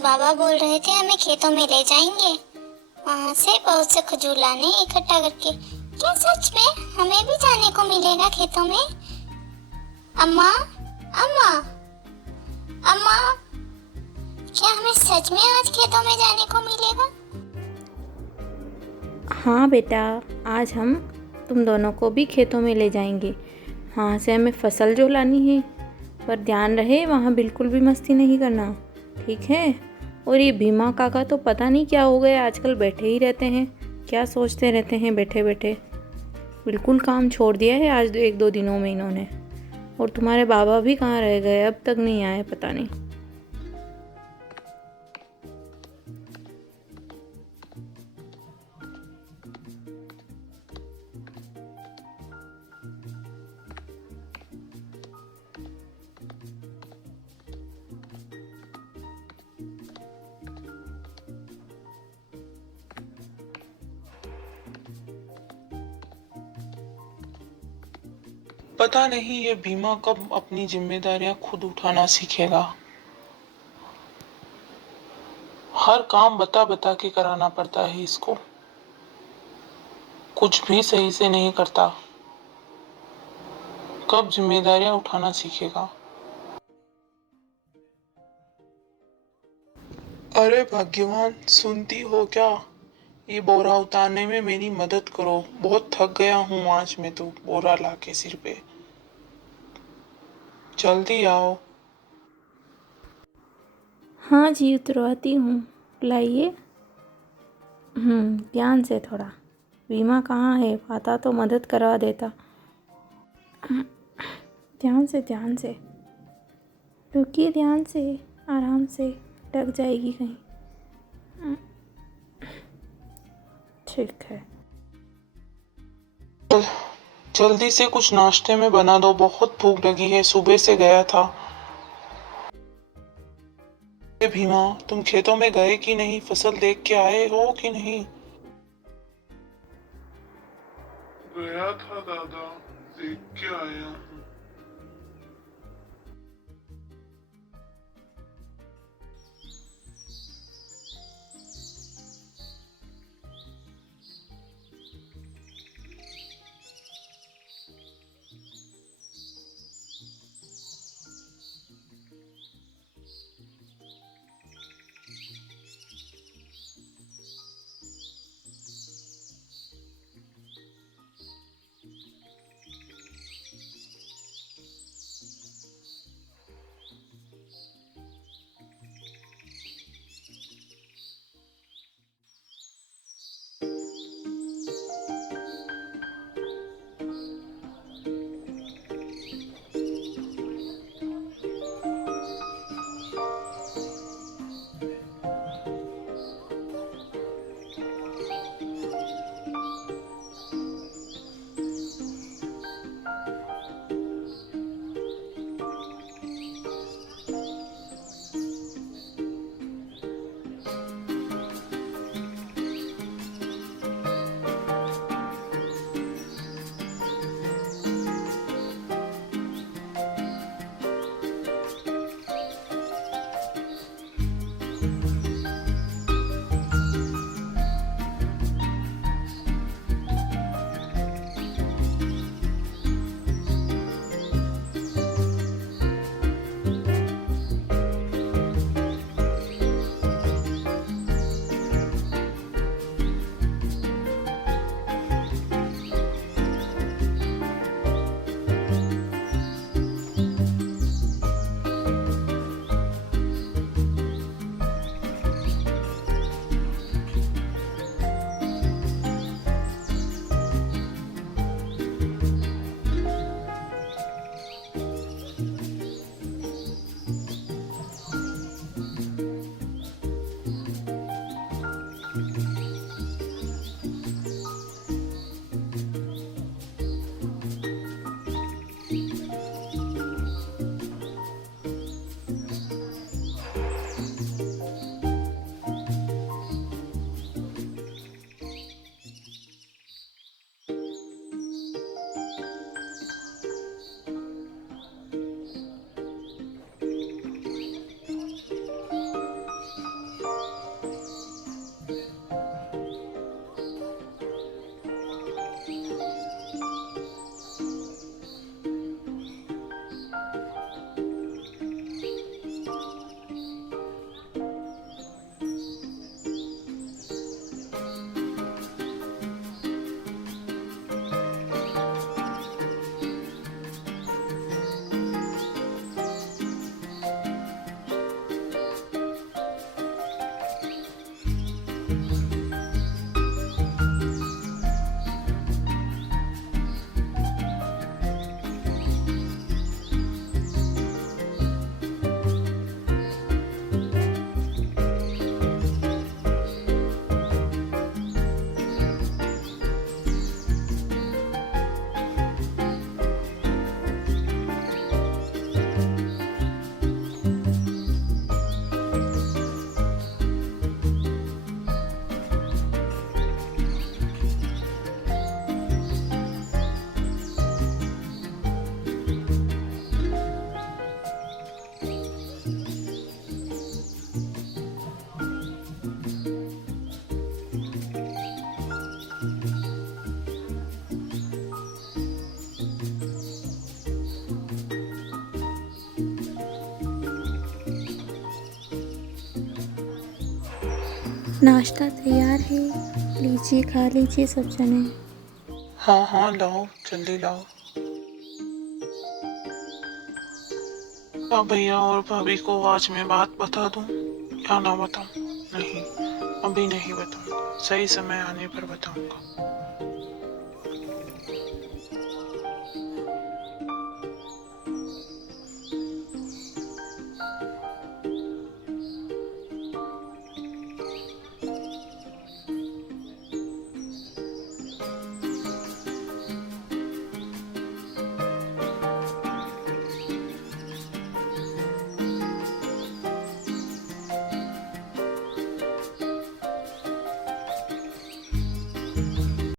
बाबा बोल रहे थे हमें खेतों में ले जाएंगे, वहाँ से बहुत से खजूर लाने इकट्ठा करके। क्या सच में हमें भी जाने को मिलेगा खेतों में? अम्मा, अम्मा, अम्मा, क्या हमें सच में आज खेतों में जाने को मिलेगा? हाँ बेटा, आज हम तुम दोनों को भी खेतों में ले जाएंगे। वहाँ से हमें फसल जो लानी है, पर ध्यान रहे वहाँ बिल्कुल भी मस्ती नहीं करना, ठीक है? और ये भीमा काका तो पता नहीं क्या हो गया, आजकल बैठे ही रहते हैं, क्या सोचते रहते हैं बैठे बैठे। बिल्कुल काम छोड़ दिया है आज 1-2 दिनों में इन्होंने। और तुम्हारे बाबा भी कहाँ रह गए, अब तक नहीं आए, पता नहीं। पता नहीं ये भीमा कब अपनी जिम्मेदारियां खुद उठाना सीखेगा। हर काम बता बता के कराना पड़ता है इसको, कुछ भी सही से नहीं करता। कब जिम्मेदारियां उठाना सीखेगा? अरे भाग्यवान, सुनती हो क्या? ये बोरा उतारने में मेरी मदद करो, बहुत थक गया हूँ आज मैं तो बोरा लाके सिर पे। जल्दी आओ। हाँ जी, उतरवाती हूँ, लाइए। ध्यान से थोड़ा। भीमा कहाँ है? आता तो मदद करवा देता। ध्यान से, ध्यान से, रुकिए, ध्यान से, आराम से, लग जाएगी कहीं। ठीक है। जल्दी से कुछ नाश्ते में बना दो, बहुत भूख लगी है, सुबह से गया था। भीमा, तुम खेतों में गए कि नहीं? फसल देख के आए हो कि नहीं? गया था दादा, देख के आया हूँ। नाश्ता तैयार है, लीजिए खा लीजिए सब जने। हाँ हाँ लाओ, जल्दी लाओ। क्या भैया और भाभी को आज मैं बात बता दूं या ना बताऊं? नहीं, अभी नहीं बताऊंगा, सही समय आने पर बताऊंगा।